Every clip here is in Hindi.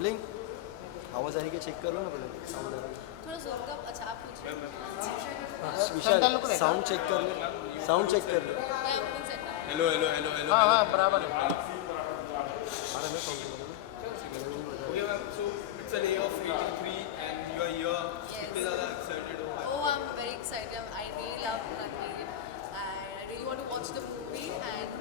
ट्रैवलिंग आवाज़ आ रही है, चेक कर लो ना पहले। थोड़ा जोर का। अच्छा आप पूछिए। विशाल साउंड चेक कर ले, साउंड चेक कर ले। मैं अपनी सेट है। Hello hello hello hello. हाँ हाँ बराबर है। Okay ma'am, so it's a day of 83 and you are here. कितने ज़्यादा excited हो? Oh, I'm very excited. I really love Ranveer and I really want to watch the movie and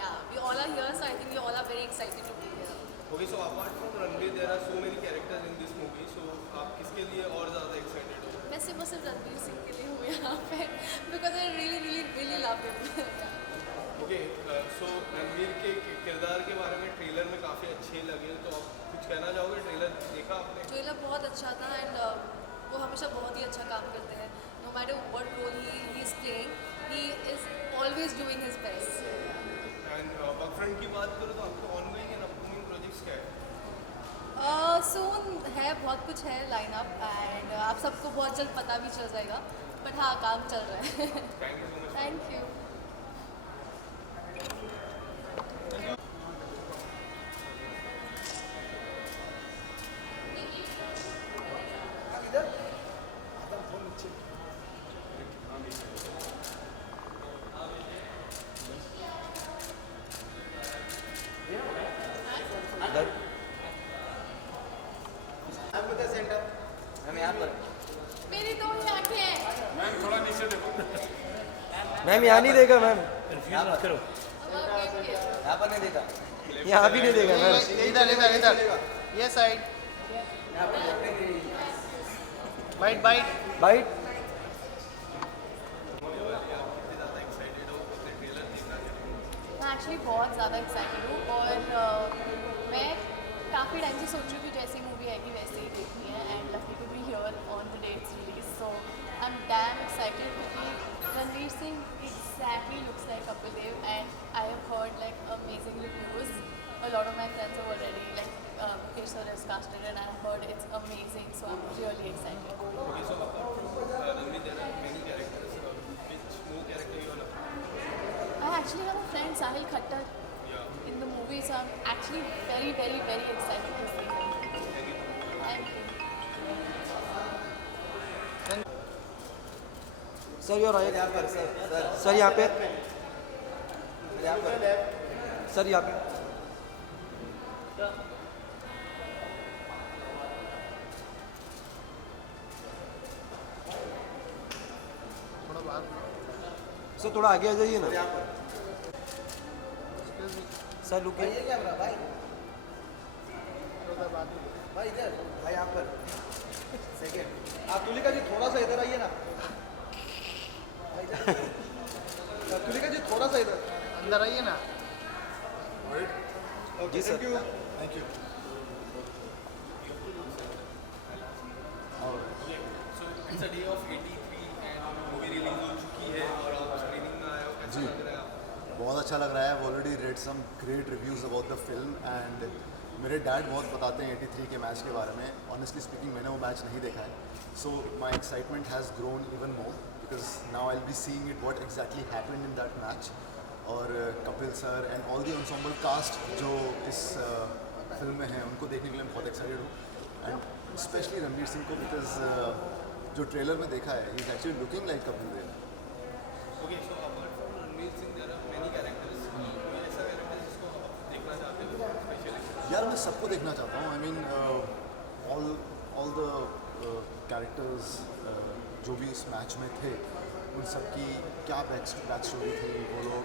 yeah, we all are here, so I think we all are very excited to be here. Okay, so apart from Ranveer, there are so many characters in this movie. So आप किसके लिए और ज़्यादा excited हो? मैं सिर्फ और सिर्फ रणवीर सिंह के लिए हूँ यहाँ पे because I really really really love him. Okay, so Ranveer के किरदार के बारे में ट्रेलर में काफ़ी अच्छे लगे, तो आप कुछ कहना चाहोगे? ट्रेलर देखा आपने? ट्रेलर बहुत अच्छा था एंड वो हमेशा बहुत ही अच्छा काम करते हैं. No matter what role he is playing, he is always doing his best. And बकफ्रंट की बात करो तो आपके ongoing and upcoming projects क्या है? Soon है, बहुत कुछ है लाइन अप एंड आप सबको बहुत जल्द पता भी चल जाएगा. बट हाँ, काम चल रहा है. Thank you so much. Thank you. मेरी दो ही आंखें हैं. मैम यहाँ नहीं देगा मैम, अब आप देख के. यहाँ भी नहीं देगा मैम। इधर इधर इधर ये साइड बाइट बाइट बाइट मैं एक्चुअली बहुत ज़्यादा एक्साइटेड हूँ और मैं काफ़ी टाइम से सोच रही हूँ कि जैसी मूवी आएगी वैसे ही देखनी है and lucky to be here on the day it's release. So I am damn excited क्योंकि Ranveer Singh exactly looks like Kapil Dev and I have heard like amazing reviews. A lot of my friends have already like Mukesh sir has casted it and I've heard it's amazing, so I'm really excited. Okay, so apart from Ranveer, there are many characters. Which more character you wanna? I actually have a friend Sahil Khattar in the movie, so I'm actually very very very excited to see him. Thank you. Sir your आए सर यहाँ पे, सर यहाँ पे थोड़ा बाहर. सर थोड़ा आगे आ जाइए ना सर, रुकिए भाई इधर, भाई यहाँ पर सेकेंड. आप तुलिका जी थोड़ा सा इधर आइए ना. तुलिका जी थोड़ा सा इधर अंदर आइए ना. जी sir. Thank you. Thank you. So it's a day of 83 and movie release हो चुकी है और आप स्क्रीनिंग में आए हो, कैसा लग रहा है आपको? बहुत अच्छा लग रहा है. Already read some great reviews about the film and मेरे डैड बहुत बताते हैं 83 के मैच के बारे में. ऑनेस्टली स्पीकिंग मैंने वो मैच नहीं देखा है, so my excitement has grown even more because now I will be seeing it what exactly happened in that match. और Kapil sir and all the ensemble cast जो इस फिल्म में हैं उनको देखने के लिए मैं बहुत एक्साइटेड हूँ एंड स्पेशली रणवीर सिंह को बिकॉज जो ट्रेलर में देखा है he is actually looking like Kapil Dev. Okay, so apart from Ranveer Singh, there are many characters. कोई ऐसा character जिसको आप देखना चाहते हो स्पेशली? यार मैं सबको देखना चाहता हूँ. I mean all the characters जो भी इस मैच में थे उन सब की क्या बैक स्टोरी थी, वो लोग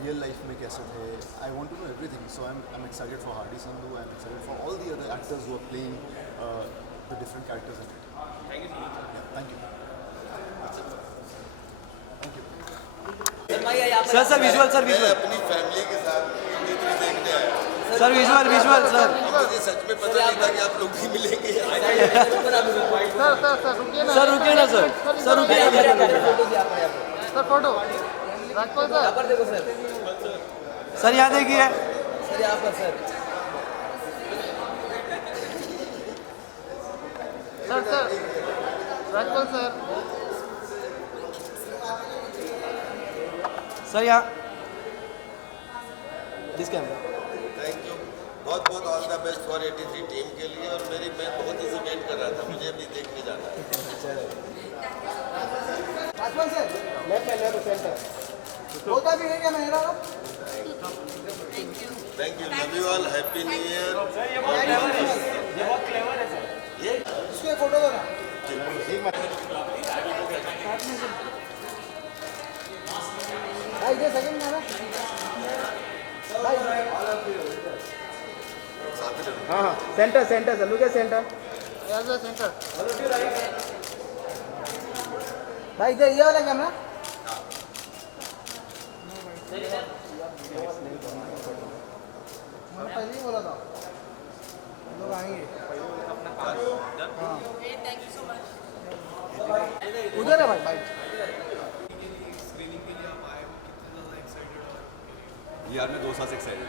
रियल लाइफ में कैसे थे. I want to know everything. So I am excited for Hardy Sandhu. I am excited for all the other actors who are playing the different characters in it. Thank you so much. Thank you. Sir sir visual, sir visual, अपनी फैमिली के साथ 83 देखने आया. Sir visual visual sir. मुझे सच में पता नहीं था कि आप लोग भी मिलेंगे. सर रुकिए ना. सर रुकिए ना सर, सर रुकिए ना. Sir photo Rajpal sir. Sir यहाँ देखिए. Sir sir Rajpal sir. Sir यहाँ दिस कैमरा. Thank you. बहुत बहुत all the best for 83 team. Care इसको फोटो दो ना भाई इधर सेकंड में ना भाई हाँ हाँ centre centre sir look at centre As a center. भाई इधर ये वाला कैमरा मैंने पहले ही बोला था हम लोग आएंगे थैंक यू सो मच। उधर है भाई भाई स्क्रीनिंग के लिए आप आए हो कितने ज़्यादा एक्साइटेड हो? यार मैं 2 साल से एक्साइटेड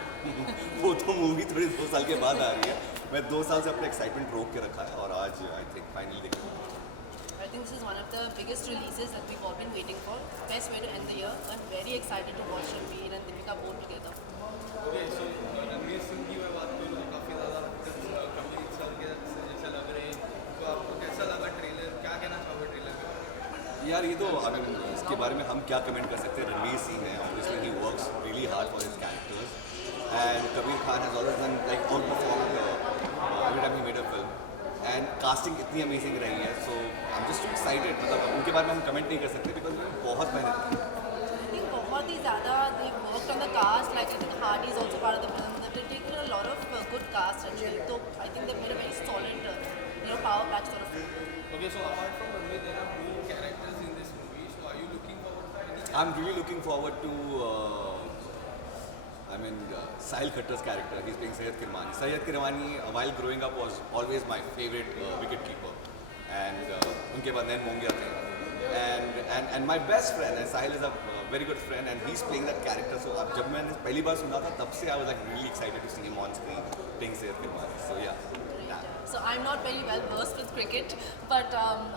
वो तो मूवी थोड़ी 2 साल के बाद आ रही है मैं 2 साल से अपना एक्साइटमेंट रोक के रखा है और आज आई थिंक फाइनली देखूँगा I think this is one of the biggest releases that we've all been waiting for. Best way to end the year. I'm very excited to watch Ranveer and Deepika both together. Okay so Ranveer Singh की मैं बात करूँ तो काफ़ी ज़्यादा कबीर सर के जैसे लग रहे हैं तो आपको कैसा लगा ट्रेलर क्या कहना चाहोगे ट्रेलर के बारे में? यार ये तो आई मीन इसके बारे में हम क्या कमेंट कर सकते हैं रणवीर सिंह है obviously he works really hard for his characters and Kabir Khan has always done like out performed every time he made a film and casting इतनी अमेजिंग रही है so I am just excited मतलब उनके बारे में हम कमेंट नहीं कर सकते बिकॉज उन्होंने बहुत मेहनत की I think बहुत ही ज़्यादा they've worked on the cast. Like I think Hardy is also part of the film. They've taken a lot of good cast actually. So I think they've made a very solid power patch sort of film. Okay, so apart from Ranveer, there are more characters in this movie. So are you looking forward to any? I'm really looking forward to Sahil Khattar's character. He's playing Syed Kirmani. Syed Kirmani, while growing up, was always my favorite wicket keeper. And उनके बाद नैन मोंगिया थे. And my best friend, and Sahil is a very good friend, and he's playing that character. So अब जब मैंने पहली बार सुना था, तब से I was like really excited to see him on screen playing Syed Kirmani. So yeah. So I'm not very well versed with cricket, but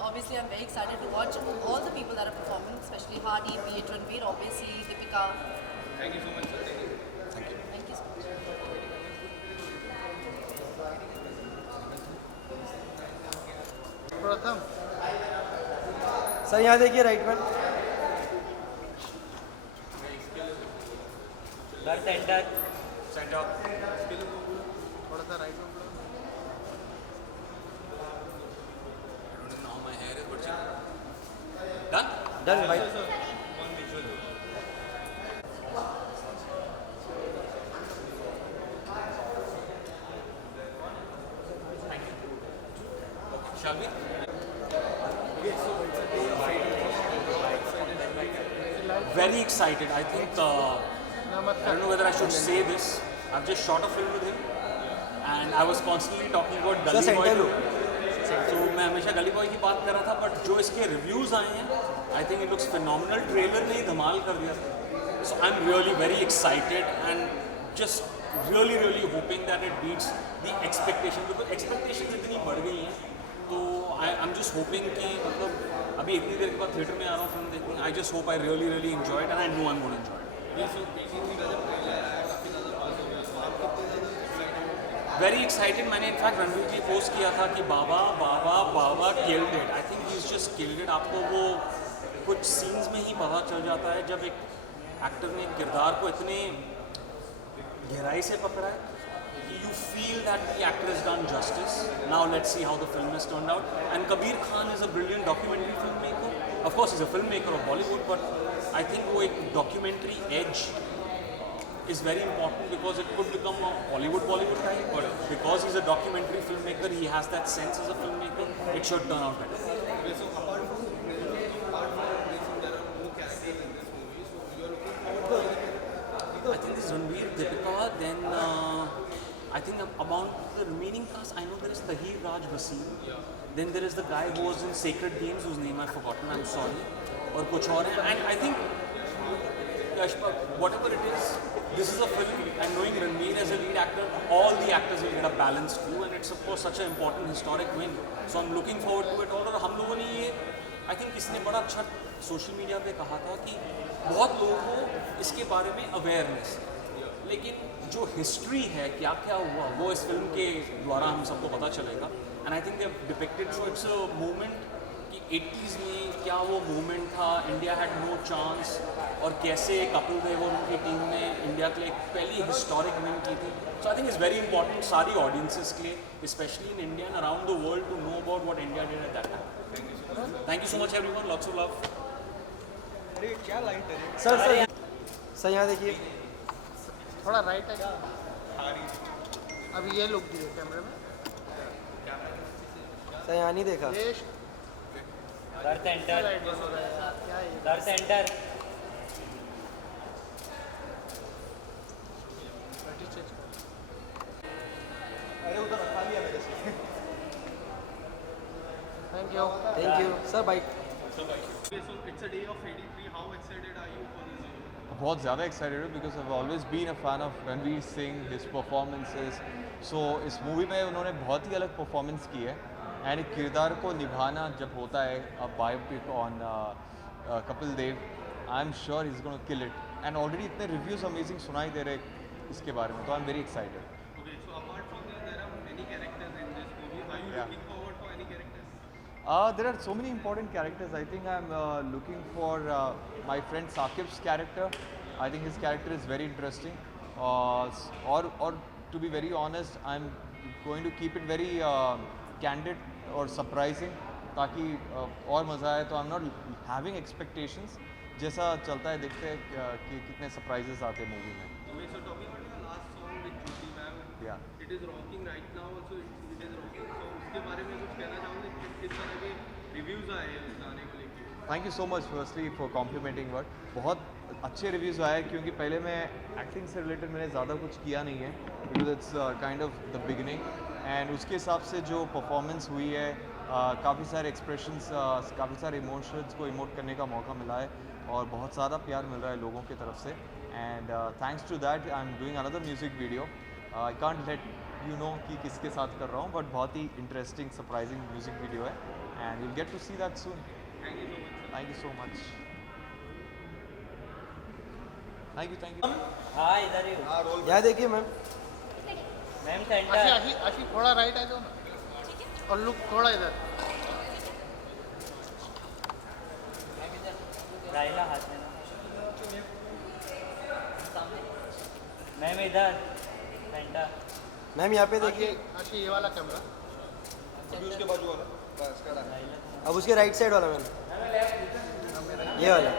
obviously I'm very excited to watch all the people that are performing, especially Hardy, be it Ranveer, obviously Deepika. Thank you so much, sir. Thank you. Thank you so much. प्रथम सर यहाँ देखिए राइट में थोड़ा सा राइट में बोलो डन भाई Very excited. I think, I don't know whether I should say this. I've just shot a film with him and I was constantly talking about Gully Boy. center low. So मैं हमेशा गली बॉय की बात कर रहा था बट जो इसके रिव्यूज़ आए हैं I think it looks phenomenal trailer ने ही धमाल कर दिया था so I am really very excited and just really hoping that it beats the expectation because expectations इतनी बढ़ गई हैं तो आई एम जस्ट होपिंग कि मतलब अभी इतनी देर के बाद थिएटर में आ रहा हूँ फिल्म देखने I just hope I really enjoy it and I know I am gonna enjoy it ये सो बेसिकली का जब ट्रेलर आया काफ़ी ज़्यादा पास हो गया तो आप कितने ज़्यादा एक्साइटेड वेरी एक्साइटेड मैंने इनफैक्ट रणवीर जी पोस्ट किया था कि बाबा killed it I think he is just killed it आपको वो कुछ सीन्स में ही पता चल जाता है जब एक एक्टर ने किरदार को इतने गहराई से पकड़ा है कि you feel that the actor is done justice now let's see how the film is turned out and Kabir Khan is a brilliant documentary film maker of course is a film maker of Bollywood but I think वो एक documentary as is very important because it could become a Bollywood type, but because he's a documentary filmmaker, he has that sense as a filmmaker, it should turn out better. Okay, so apart from replacing, there are more characters in this movie. So you are looking forward to anything? I think this is Ranveer, Deepika, then I think about the remaining cast, I know there is Tahir Raj Bhasin, then there is the guy who was in Sacred Games, whose name I've forgotten, I'm sorry, और कुछ और हैं, and I think whatever it is, this is a film, and knowing Ranveer as a lead actor, all the actors will get a balanced view, and it's of course such an important historic win. So I'm looking forward to it all. और हम लोगों ने ये, I think किसने बड़ा अच्छा सोशल मीडिया पे कहा था कि बहुत लोगों को इसके बारे में अवेयरनेस है, लेकिन जो हिस्ट्री है क्या क्या हुआ वो इस फिल्म के द्वारा हम सबको पता चलेगा. And I think they've depicted, so it's a moment कि 80s में क्या वो मूवमेंट था, इंडिया हैड नो चांस, और कैसे कपिल देव और उनकी टीम ने इंडिया के लिए एक पहली हिस्टोरिक विन की थी. So I think it's very important सारी ऑडियंसेस के लिए, specially in India and around the world, to know about what India did at that time. Thank you so much everyone, lots of love. अरे क्या लाइट है सर सर यहाँ देखिए. थोड़ा राइट है. अभी ये लुक दिए कैमरे में. सर यहाँ नहीं देखा. ये सर सेंटर, क्या है ये? Sir center. अरे उधर रखा लिया मेरे से. Thank you. Thank you sir. Bike. It's a day of 83. How excited are you for this? बहुत ज़्यादा एक्साइटेड हूँ because I always been a fan of Ranveer Singh, his performances. So इस मूवी में उन्होंने बहुत ही अलग परफॉर्मेंस की है, एंड एक किरदार को निभाना जब होता है a biopic on Kapil Dev, I am sure he is gonna kill it. And already इतने रिव्यूज़ अमेजिंग सुनाई दे रहे इसके बारे में, तो I am very excited. Okay, so apart from that, there are many characters in this movie. Are you Yeah. looking forward for any characters? There are so many important characters. I think I'm looking for my friend Saqib's character. I think his character is very interesting. Or to be very honest, I'm going to keep it very candid or surprising, ताकि और मज़ा आए. तो I'm not having expectations. जैसा चलता है देखते हैं कि कितने surprises आते हैं मूवी में. Okay, so talking about the last song with Jyoti ma'am, Yeah. it is rocking right now. Also, it is rocking. So उसके बारे में कुछ कहना चाहोगे? किस तरह के reviews आए हैं उस गाने को लेके? Thank you so much firstly for complimenting word. बहुत अच्छे रिव्यूज़ आए क्योंकि पहले मैं एक्टिंग से रिलेटेड मैंने ज़्यादा कुछ किया नहीं है, because it's kind of the beginning. And उसके हिसाब से जो परफॉर्मेंस हुई है, काफ़ी सारे एक्सप्रेशंस, काफ़ी सारे इमोशंस को इमोट करने का मौका मिला है, और बहुत ज़्यादा प्यार मिल रहा है लोगों की तरफ से. And thanks to that I am doing another music video. I can't let you know कि किसके साथ कर रहा हूँ, बट बहुत ही इंटरेस्टिंग सरप्राइजिंग म्यूज़िक वीडियो है, and you'll get to see that soon. Thank you so much. Thank you. हाँ इधर ही. यहाँ देखिए मैम. मैम आशी सेंटर. आशी आशी थोड़ा राइट है जो ना. और लुक थोड़ा इधर. राहिला हाथ में. मैम इधर सेंटर. मैम यहाँ पे देखिए. आशी ये वाला कैमरा. अभी उसके बाजू वाला. बस करा. अब उसके राइट साइड वाला मैम. ये वाला.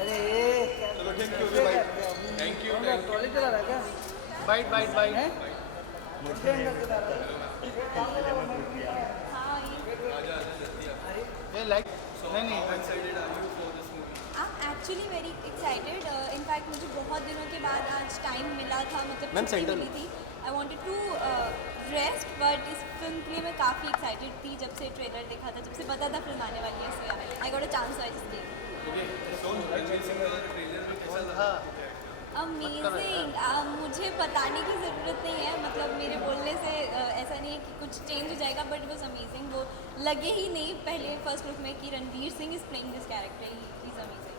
अरे ये चलो थैंक यू भाई. Thank you. ट्रॉली चला रहा है क्या? Bite bite bite. ये लाइक नहीं नहीं. How excited are you for this movie? I'm actually very excited. In fact, मुझे बहुत दिनों के बाद आज टाइम मिला था, मतलब Ma'am, छुट्टी center मिली थी. I wanted to rest, but इस फिल्म के लिए मैं काफ़ी एक्साइटेड थी जब से ट्रेलर देखा था, जब से पता था फिल्म आने वाली है. So I got a chance, so I just came. Okay, so Ranveer Singh का ट्रेलर में कैसा लगा? अमेजिंग. मुझे बताने की ज़रूरत नहीं है, मतलब मेरे बोलने से ऐसा नहीं है कि कुछ चेंज हो जाएगा, बट इट वॉज अमेजिंग. वो लगे ही नहीं पहले फर्स्ट लुक में कि Ranveer Singh is playing this character. He is amazing.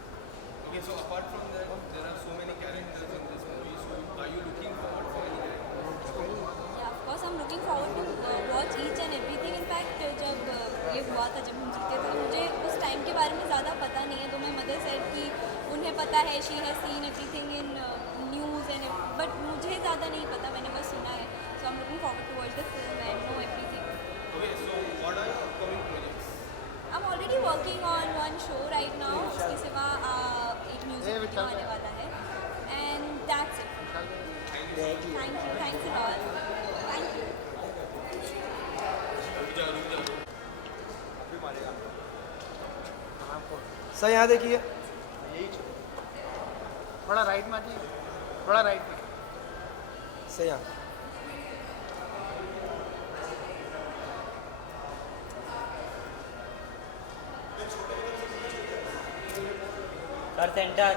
Okay, so apart from that, there are so many characters in this movie. So are you looking forward for any characters? Yeah, of course, I'm looking forward to watch each and everything. In fact, जब ये हुआ था, जब हम जीते थे, मुझे उस टाइम के बारे में ज़्यादा पता नहीं है. तो मैं मदर सेड कि उन्हें पता है, she has seen everything in news and, but मुझे ज़्यादा नहीं पता, मैंने बस सुना है. So I am looking forward to watch the film and know everything. Okay, so what are your upcoming projects? I am already working on one show right now. उसके सिवा एक म्यूजिक वीडियो आने वाला है, and that's it. Thank you. Thanks a lot. Thank you. Sir यहाँ देखिए. थोड़ा राइट में आती. थोड़ा राइट में. सर यहाँ. Sir centre.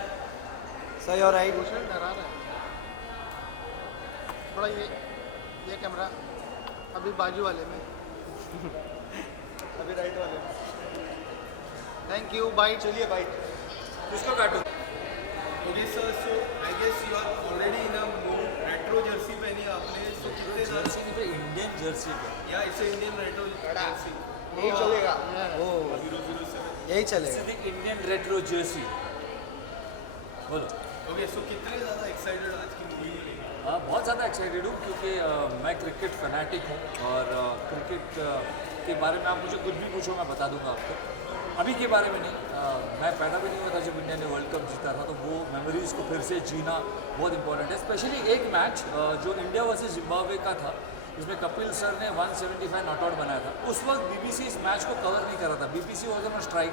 Sir your right. Bhushan डरा रहा है. थोड़ा ये कैमरा. अभी बाजू वाले में. अभी राइट वाले. Thank you. बाइट. चलिए बाइट. उसको काटो. Okay, sir. So I guess you are already in a mood. Retro jersey पहनी है आपने. So कितने साल? जर्सी पे इंडियन जर्सी पे. Yeah, it's an Indian retro jersey. यही चलेगा ओ यही चलेगा इंडियन रेट्रो जर्सी बोलो। ओके सो कितने ज़्यादा एक्साइटेड आज की मूवी के लिए? बहुत ज़्यादा एक्साइटेड हूँ क्योंकि मैं क्रिकेट फैनाटिक हूँ और क्रिकेट के बारे में आप मुझे कुछ भी पूछो मैं बता दूंगा आपको। अभी के बारे में नहीं, मैं पैदा भी नहीं हुआ था जब इंडिया ने वर्ल्ड कप जीता था, तो वो मेमोरीज़ को फिर से जीना बहुत इंपॉर्टेंट है। स्पेशली एक मैच जो इंडिया वर्सेस जिम्बाब्वे का था, इसमें कपिल सर ने 175 नॉट आउट बनाया था। उस वक्त बीबीसी इस मैच को कवर नहीं कर रहा था, बीबीसी वॉज ऑन स्ट्राइक।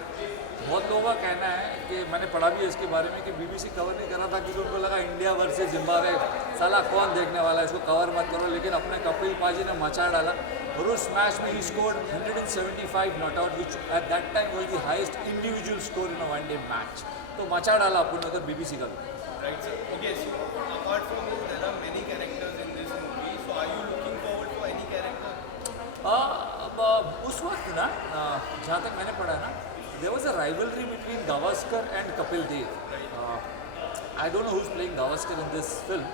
बहुत लोगों का कहना है कि मैंने पढ़ा भी है इसके बारे में कि बीबीसी कवर नहीं कर रहा था क्योंकि उनको लगा इंडिया वर्सेस जिम्बाब्वे साला कौन देखने वाला है, इसको कवर मत करो। लेकिन अपने कपिल पाजी ने मचा डाला और उस मैच में ही scored 175 not out which at that time was the highest individual score in a one day match. तो मचा डाला अपन उधर बीबीसी का। Right sir. Okay so apart from there are many characters in this movie, so are you looking forward for any character? उस वक्त ना जहाँ तक मैंने पढ़ा ना, there was a rivalry between Gavaskar and Kapil Dev. I don't know who is playing Gavaskar in this film,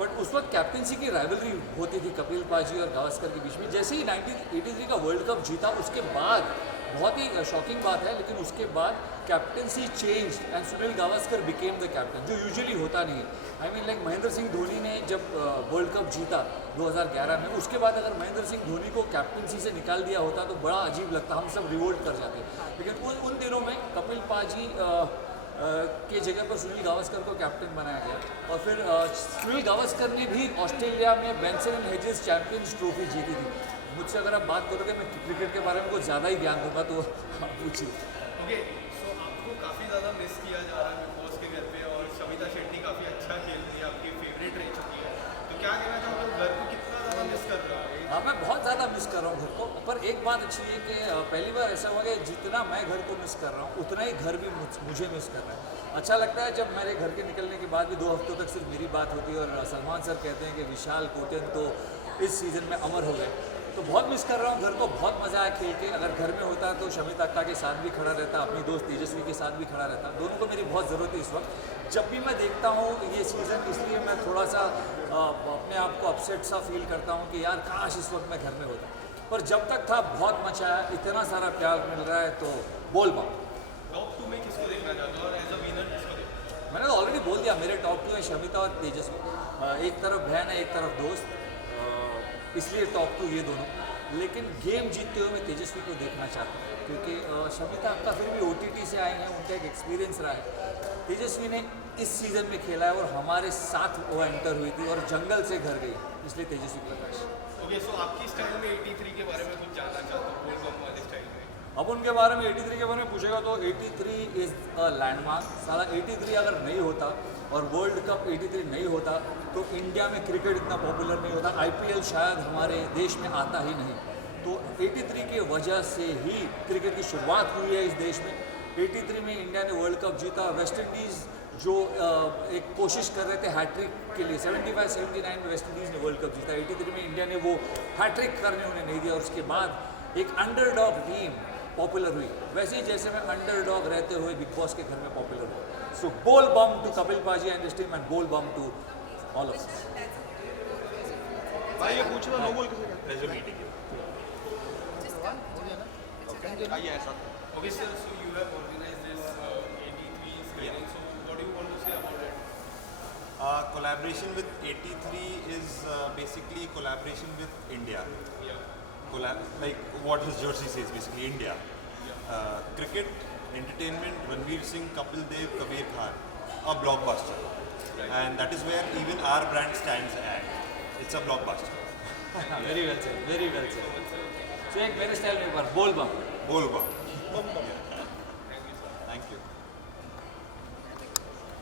but उस वक्त कैप्टनसी की राइवलरी होती थी कपिल पाजी और गावस्कर के बीच में। जैसे ही 1983 का वर्ल्ड कप जीता उसके बाद, बहुत ही शॉकिंग बात है, लेकिन उसके बाद captaincy change and Sunil Gavaskar became the captain, जो यूजुअली होता नहीं है। I mean like Mahendra Singh Dhoni ने जब वर्ल्ड कप जीता 2011 में, उसके बाद अगर महेंद्र सिंह धोनी को कैप्टनसी से निकाल दिया होता तो बड़ा अजीब लगता, हम सब रिवोल्ट कर जाते। लेकिन उन दिनों में कपिल पाजी के जगह पर सुनील गावस्कर को कैप्टन बनाया गया। और फिर सुनील गावस्कर ने भी ऑस्ट्रेलिया में Benson and hedges champions trophy जीती थी। मुझसे अगर आप बात करोगे मैं क्रिकेट के बारे में कुछ ज़्यादा ही ज्ञान दूंगा, तो पूछिए। ओके सो आपको काफ़ी ज़्यादा मिस किया जा रहा है बिग बॉस के घर पे, और शमिता शेट्टी काफ़ी अच्छा खेल रही है, आपकी फेवरेट रह चुकी है, तो क्या कहना चाहोगे घर को कितना ज़्यादा मिस कर रहा है? हाँ, मैं बहुत ज़्यादा मिस कर रहा हूँ घर को, पर एक बात अच्छी है कि पहली बार ऐसा हुआ कि जितना मैं घर को मिस कर रहा हूँ उतना ही घर भी मुझे मिस कर रहा है। अच्छा लगता है जब मेरे घर के निकलने के बाद भी 2 हफ्तों तक सिर्फ मेरी बात होती है और सलमान सर कहते हैं कि विशाल कोटेन तो इस सीज़न में अमर हो गए। तो बहुत मिस कर रहा हूँ घर को, बहुत मज़ा आया खेल के। अगर घर में होता तो शमिता अक्का के साथ भी खड़ा रहता, अपनी दोस्त तेजस्वी के साथ भी खड़ा रहता, दोनों को मेरी बहुत ज़रूरत है इस वक्त। जब भी मैं देखता हूँ ये सीज़न, इसलिए मैं थोड़ा सा अपने आप को अपसेट सा फील करता हूँ कि यार काश इस वक्त मैं घर में होता। पर जब तक था बहुत मचा आया, इतना सारा प्यार मिल रहा है, तो बोल पाऊँ। टॉप 2 में किसको देखना चाहते हो और एज अ विनर किसको देखना? मैंने तो ऑलरेडी बोल दिया, मेरे टॉप 2 है शमिता और तेजस्वी। एक तरफ बहन है, एक तरफ दोस्त, इसलिए टॉप 2 ये दोनों। लेकिन गेम जीतते हुए मैं तेजस्वी को देखना चाहता हूँ क्योंकि शमिता अक्का फिर भी OTT से आई हैं, उनका एक एक्सपीरियंस रहा है। तेजस्वी ने इस सीज़न में खेला है और हमारे साथ वो एंटर हुई थी और जंगल से घर गई, इसलिए तेजस्वी प्रकाश। ओके सो आपकी स्टाइल में 83 के बारे में कुछ जानना चाहता हूँ, वर्ल्ड कप वाले स्टाइल में। अब उनके बारे में 83 के बारे में पूछेगा तो 83 इज़ अ लैंडमार्क। साला 83 अगर नहीं होता और वर्ल्ड कप 83 नहीं होता तो इंडिया में क्रिकेट इतना पॉपुलर नहीं होता, IPL शायद हमारे देश में आता ही नहीं। तो 83 की वजह से ही क्रिकेट की शुरुआत हुई है इस देश में। 83 में इंडिया ने वर्ल्ड कप जीता। वेस्ट इंडीज़ जो एक कोशिश कर रहे थे हैट्रिक के लिए, 75-79 में वेस्ट इंडीज़ ने वर्ल्ड कप जीता। 83 में इंडिया ने वो हैट्रिक करने उन्हें नहीं दिया और उसके बाद एक अंडरडॉग टीम पॉपुलर हुई। वैसे ही जैसे मैं अंडरडॉग रहते हुए बिग बॉस के घर में पॉपुलर हुआ। सो बोल बम टू कपिल पाजी एंड दिस टीम एंड बोल बम टू ऑल ऑफ अस। भाई ये पूछ लो, नो बोल किसे कहते हैं? आइए ऐसा। Okay sir, so you have organised this 83 screening, so what do you want to say about it? Collaboration with 83 is basically collaboration with India. Like what his jersey says, basically India. Cricket, entertainment, Ranveer Singh, Kapil Dev, Kabir Khan, a blockbuster. And that is where even our brand stands at. It's a blockbuster. Very well sir, very well sir. So एक मेरे स्टाइल में एक बार बोल बम। Bolba. Thank you.